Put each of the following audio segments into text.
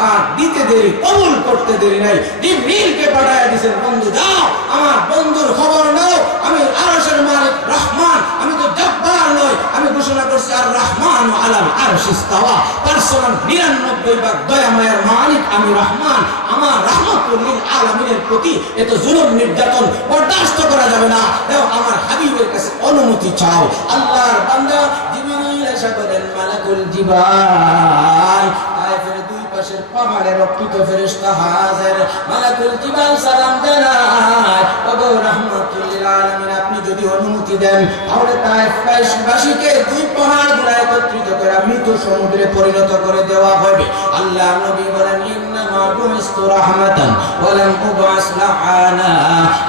ডাক দিতে দেরি, কবুল করতে দেরি নাই। জিবরিলকে পাঠায়া দিয়েছেন, বন্ধু যাও, আমার বন্ধুর খবর নাও, আমি আরশের মালিক রহমান, আমি তো জব্বার নই। আমি ঘোষণা করছি আর রহমান আলাল আরশ ইস্তাওয়া, পার্সোনাল 99 ভাগ দয়া মায়ার মালিক আমি রহমান। আমার রহমতুল লিল আলামিনের প্রতি এত জুলুম নির্যাতন বরদাস্ত করা যাবে না। দাও আমার হাবিবের কাছে অনুমতি চাও। আল্লাহর বান্দা জিবরিল এসে বলেন, মালাকুল জিবাল, তায়েফের দুই পাশের পাহাড়ে রক্ষিত ফেরেশতা হাজির। মালাকুল জিবাল সালাম জানায়, ওগো রহমতুল লিল আলামিন, আপনি যদি অনুমতি দেন তাহলে তায়েফবাসীকে দুই পাহাড় গুলা একত্রিত করে মৃত সমুদ্রে পরিণত করে দেওয়া হবে। আল্লাহ নবী বলেন, ইন্নামা বুইসতু রাহমাতান ওয়া লাম উবআস লাআনা।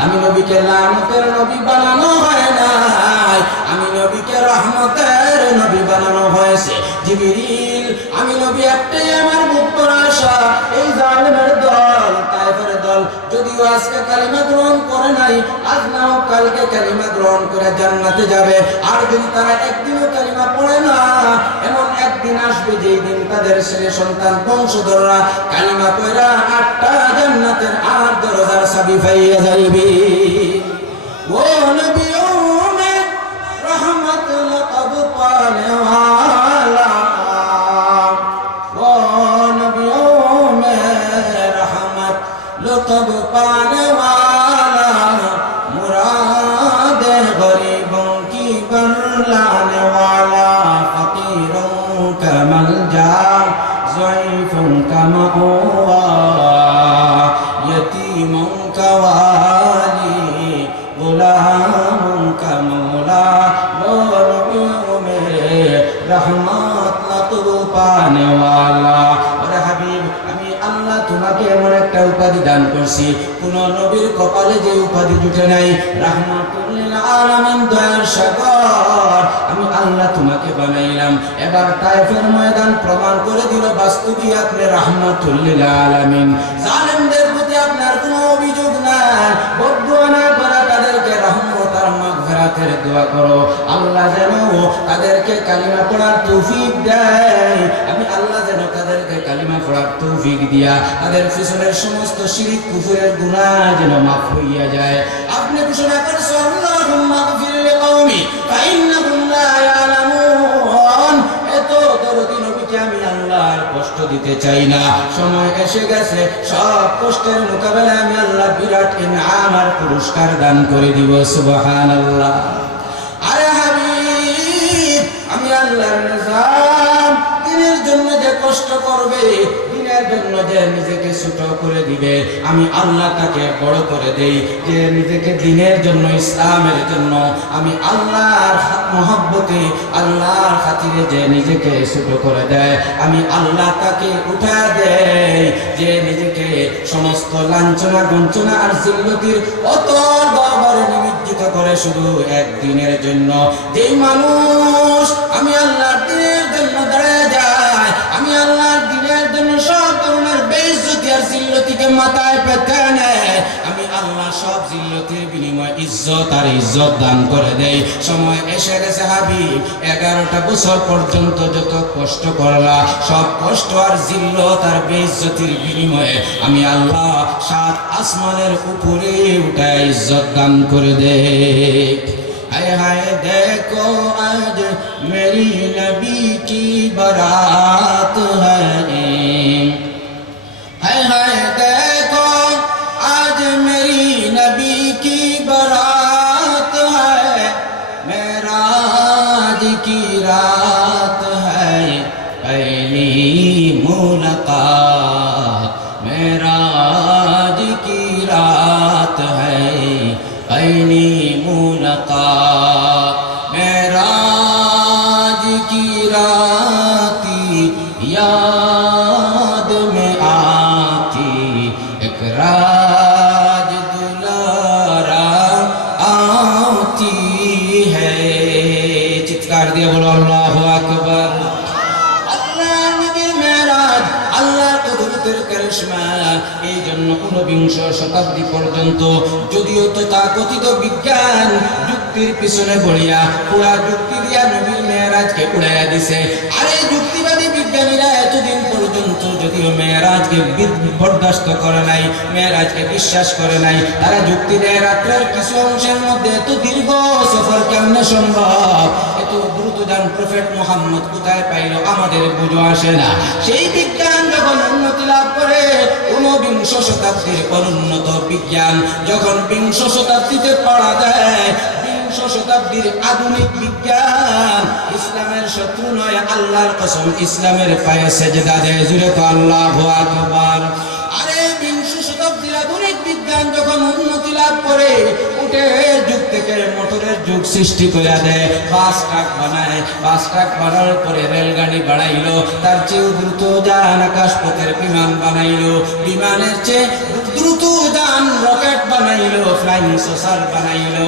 আমি নবীকে লানতের নবী বানানো হয় নাই, আমি নবীকে রহমতের নবী বানানো হয়েছে। জিবরিল, আমি নবী একটাই আমার মুক্ত আশা, এই জালেমের দল, তায়েফের দল যদিও আজকে কালিমা গ্রহণ করে নাই, আজ না হোক কালকে কালিমা গ্রহণ করে জান্নাতে যাবে। আর যদি তারা একদিনও কালিমা পড়ে না, এমন একদিন আসবে যেই দিন তাদের ছেলে সন্তান বংশধররা কালিমা পড়া 8টা জান্নাতের 8 দরজার চাবি পাইয়া যাইবে। ও নবী ও মে রহমত লকব পানে ওয়ালা, ও নবী ও মে রহমত লকব পানে ওয়ালা, মুরাদে গरीबों की बरलाने वाला, फकीरों का मलजा ज़ईफ़ों का मअवा, यतीमों का वाली गुलामों का मौला, वो नबियों में रहमत लतफ़ पाने वाला। और हबीब, আমি আল্লাহ তোমাকে এমন একটা উপাধি দান করছি, কোন নবীর কপালে যে উপাধি জুটে নাই, রাহমাতুল লিল আলামিন, দয়ার সাগর। আমি আল্লাহ তোমাকে বানাইলাম। এবার তায়েফের ময়দান প্রমাণ করে দিল বাস্তবিক আপনি রাহমাতুল লিল আলামিন। জালেমদের প্রতি আপনার কোনো অভিযোগ নাই, বদদুয়া না করা, তাদেরকে রহমত আর মাগফিরাতের দোয়া করো। আল্লাহ যেন তাদেরকে কালিমা পড়ার তৌফিক দেয়। আমি আল্লাহ যেন তাদেরকে কালিমা পড়ার তৌফিক দিয়া তাদের পিছনের সমস্ত শিরক কুফরের গুনাহ যেন মাফ হইয়া যায়। আপনি ঘোষণা করেছেন, আল্লাহুম্মা গফির লিকাওমি ফাইন্নাহুম লা ইয়ালামুন। এত দরদি নবীকে আমি আল্লাহ কষ্ট দিতে চাই না। সময় এসে গেছে, সব কষ্টের মোকাবেলায় আমি আল্লাহ বিরাট ইনআম আর পুরস্কার দান করে দিব। সুবহানাল্লাহ। আরে হাবিব, আমি আল্লাহর নিজাম, দিনের জন্য যে কষ্ট করবে, দিনের জন্য যে নিজেকে ছোট করে দিবে, আমি আল্লাহ তাকে বড় করে দেই। যে নিজেকে দিনের জন্য, ইসলামের জন্য, আমি আল্লাহর মহব্বতে, আল্লাহর খাতিরে যে নিজেকে ছোট করে দেয়, আমি আল্লাহ তাকে উঠা দেই। যে নিজেকে সমস্ত লাঞ্ছনা গঞ্চনা আর জিল্লতির অতল দরবারে নিমজ্জিত করে শুধু একদিনের জন্য, যেই মানুষ আমি আল্লাহর দিনের জন্য দাঁড়ায় যায়, আমি আল্লাহর দিনের জন্য সব ধরনের বেইজ্জতি আর জিল্লতিকে মাথায় পেতে নেয়, আমি আল্লাহ সব জিল্লতির বিনিময়ে ইজ্জত আর ইজ্জত দান করে দেই। সময় এসে গেছে হাবিব, 11টা বছর পর্যন্ত যত কষ্ট করলা, সব কষ্ট আর জিল্লত আর বেইজ্জতির বিনিময়ে আমি আল্লাহ 7 আসমানের উপরে উঠে ইজ্জত দান করে দেই। हाय हाय देखो आज मेरी नबी की बारात है, हाय हाय देखो आज मेरी नबी की बारात है, मेराज की रात है, पहली मुलाकात, मेराज की रात है, पहली मुलाकात, मेराज की राती याद में आती, एक राज दुलारा आती है। चित्कार दिया बोलो अल्लाहु अकबर। अल्लाह नबी मेराज, আল্লাহর কুদরতের কারিশমা। এই জন্য 19বিংশ শতাব্দী পর্যন্ত যদিও তথাকথিত বিজ্ঞান যুক্তির পিছনে পড়িয়া পুরা যুক্তি দিয়া নবীর মেরাজকে উড়াইয়া দিছে, আর এই যুক্তিবাদী বিজ্ঞানীরা এতদিন পর্যন্ত যদিও মেয়েরাজকে বরদাস্ত করে নাই, মেয়েরাজকে বিশ্বাস করে নাই, তারা যুক্তি দেয় রাত্রের কিছু অংশের মধ্যে এত দীর্ঘ সফর কেমনে সম্ভব, এত দ্রুত যান প্রফেট মুহাম্মদ কোথায় পাইল, আমাদের বুঝো আসে না। সেই বিজ্ঞান যখন উন্নতি লাভ করে, ঊনবিংশ শতাব্দীর অনুন্নত বিজ্ঞান যখন বিংশ শতাব্দীতে পড়া দেয়, বিংশ শতাব্দীর আধুনিক বিজ্ঞান ইসলামের শত্রু নয়, আল্লাহর কসম ইসলামের পায়ে সেজদা দেয়। জুড়ে তো আল্লাহু আকবার। আরে বিংশ শতাব্দীর আধুনিক বিজ্ঞান যখন উন্নতি লাভ করে, উটের যুগ থেকে মোটরের যুগ সৃষ্টি করে দেয়, বাস ট্রাক বানায়, বাস ট্রাক বানানোর পরে রেলগাড়ি বানাইলো, তার চেয়েও দ্রুত যান আকাশপথের বিমান বানাইলো, বিমানের চেয়ে দ্রুত যান রকেট বানাইলো, ফ্লাইং সসার বানাইলো।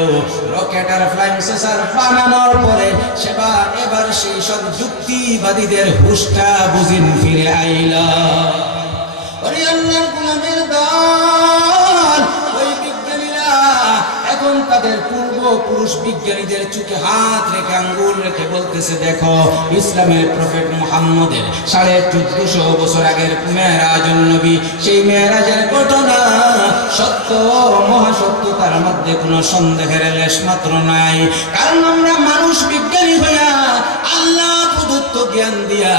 রকেট আর ফ্লাইং সসার বানানোর পরে এবার সেই সব যুক্তিবাদীদের হুশটা বুঝিন ফিরে আইলা। ওরে আল্লাহর গোলামের দল, ওই বিজ্ঞানীরা এখন তাদের পূর্বপুরুষ বিজ্ঞানীদের চোখে হাত রেখে আঙ্গুল রেখে বলতেছে, দেখো ইসলামের প্রফেট মুহাম্মদের 1450 বছর আগের মেরাজুন নবী, সেই মেরাজের ঘটনা সত্য, মহাসত্য, তার মধ্যে কোনো সন্দেহের লেশ মাত্র নাই। কারণ আমরা মানুষ বিজ্ঞানী হইয়া আল্লাহ প্রদত্ত জ্ঞান দিয়া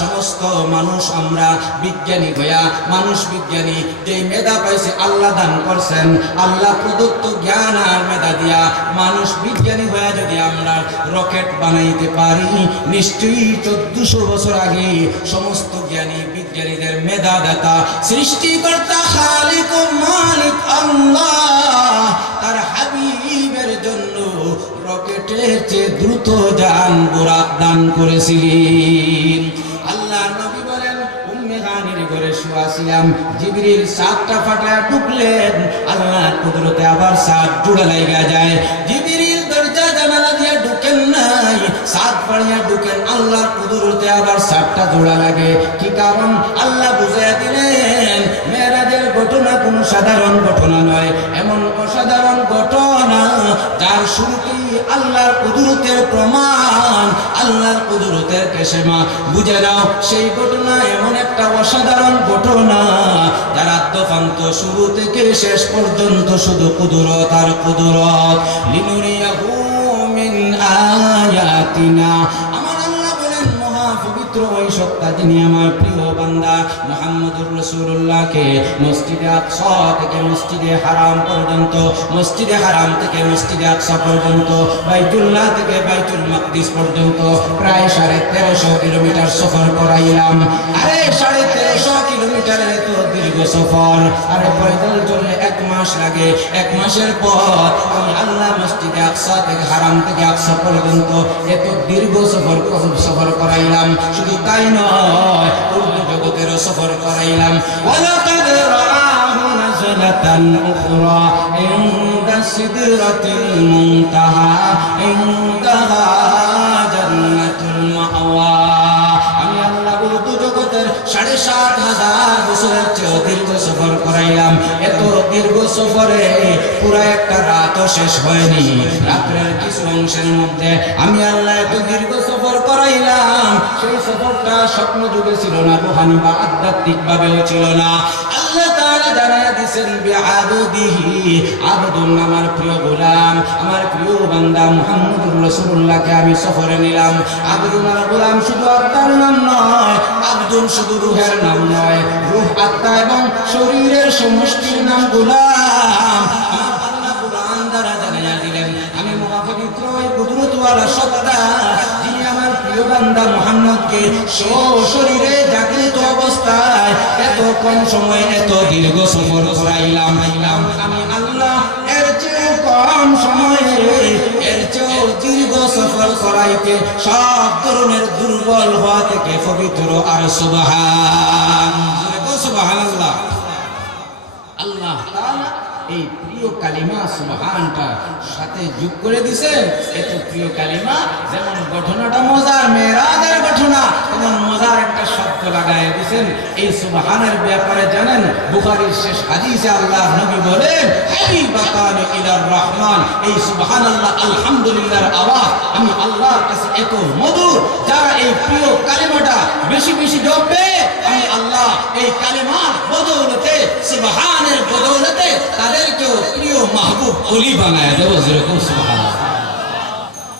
সমস্ত মানুষ আমরা বিজ্ঞানী হইয়া, মানুষ বিজ্ঞানী যে মেধা পাইছে আল্লাহ দান করছেন, আল্লাহ প্রদত্ত জ্ঞান আর মেধা দিয়া মানুষ বিজ্ঞানী হইয়া যদি আমরা রকেট বানাইতে পারি, নিশ্চয়ই 1400 বছর আগে সমস্ত জ্ঞানী বিজ্ঞানীদের মেধা দাতা সৃষ্টিকর্তা খালিক ও মালিক আল্লাহ তার হাবিবের জন্য রকেটের চেয়ে দ্রুত যান বুরাক দান করেছিলেন। আল্লাহর নবী বলেন, উম্মে হানির ঘরে শুয়া ছিলাম, জিবরিল সাতটা ফাটায় ঢুকলেন, আল্লাহর কুদরতে আবার সাত জোড়া লাগা যায়। জিবরিল দরজা জানালা দিয়ে ঢুকেন নাই, সাত পাড়িয়া ঢুকেন, আল্লাহর কুদরতে আবার সাতটা জোড়া লাগে। কি কারণ? আল্লাহ বুঝিয়ে দিলেন মেরাজের ঘটনা কোনো সাধারণ ঘটনা নয়, এমন অসাধারণ ঘটনা যার শুরুতেই আল্লাহর কুদরতের প্রমাণ, আল্লাহর কুদরতের কেশমা। বুঝে নাও সেই ঘটনা এমন একটা অসাধারণ ঘটনা যার আদ্যপান্ত শুরু থেকে শেষ পর্যন্ত শুধু কুদরত আর কুদরত। লিনুরিয়াহু মিন আয়াতিনা, আমার আল্লাহ বলেন মহাপবিত্র ওই সত্তা যিনি আমার প্রিয় বান্দা মুহাম্মদুর রাসূলুল্লাহকে মসজিদে আকসা থেকে মসজিদে হারাম পর্যন্ত, মসজিদে হারাম থেকে মসজিদে আকসা পর্যন্ত, বাইতুল্লাহ থেকে বাইতুল মাকদিস পর্যন্ত প্রায় 1350 কিলোমিটার সফর করাইলাম। আরে 1350 কিলোমিটারের এত দীর্ঘ সফর, আরে পয়দল চলে 1 মাস লাগে। 1 মাসের পর আমি আল্লাহ মসজিদে আকসা থেকে হারাম থেকে আকসা পর্যন্ত এত দীর্ঘ সফর করাইলাম। শুধু তাই নয়, উর্দু জগতের সফর করাইলাম। ওয়ালাকাদ রাআহু নাযলাতান উখরা ইনদা সিদরাতিল মুনতাহা ইনদাহা জান্নাতুল মাওয়া। আমি আল্লাহ উর্দু জগতের 7500 বছরের চেয়ে দীর্ঘ সফর করাইলাম। এত দীর্ঘ সফরে পুরা একটা রাতও শেষ হয়নি। রাত্রের কিছু অংশের মধ্যে আমি আল্লাহ এত দীর্ঘ সফর করাইলাম, সেই সফরটা স্বপ্ন যুগে ছিল না, রুহানি বা আধ্যাত্মিক ভাবেও ছিল না। আল্লাহ তাআলা জানায়া দিয়েছেন বিআবদিহি, আবদুন আমার প্রিয় গোলাম, আমার প্রিয় বান্দা মুহাম্মদুর রাসূলুল্লাহকে আমি সফরে নিলাম। আবদুন আর গোলাম শুধু আত্মার নাম নয়, আবদুন শুধু রূহের নাম নয়, রূহ আত্মা এবং শরীরের সমষ্টির নাম গোলাম। আমার আল্লাহ কুরআন দ্বারা জানায়া দিলেন আমি মহাপবিত্র ওই কুদরতওয়ালা সত্তা যিনি আমার প্রিয় বান্দা মুহাম্মদকে শরীরে জাগৃত অবস্থায় এত কম সময় এত দীর্ঘ সফর করাইলাম। আমি আল্লাহ এর চেয়ে কম সময়ে এর চেয়ে দীর্ঘ সফর করাইতে সব ধরনের দুর্বল হওয়া থেকে পবিত্র আর সুবহানাল্লাহ। আল্লাহ তাআলা এই প্রিয় কালিমা সুবহানটা সাথে যোগ করে দিয়েছেন। এত প্রিয় কালিমা, যেমন ঘটনাটা মজার, মেরাজের ঘটনা, তেমন মজার একটা শব্দ লাগায় দিয়েছেন এই সুবহানের ব্যাপারে। জানেন বুখারীর শেষ হাদিসে আল্লাহ নবী বলেন, হাবিবাতান ইলার রহমান, এই সুবহানাল্লাহ আলহামদুলিল্লাহর আওয়াজ আমি আল্লাহর কাছে এত মধুর, যারা এই প্রিয় কালিমাটা বেশি বেশি জপবে, আমি আল্লাহ এই কালিমার বদৌলতে, সুবহানের বদৌলতে তাদেরকেও প্রিয় মাহবুব ওলি বানায় দেব। যেরকম সুবহান।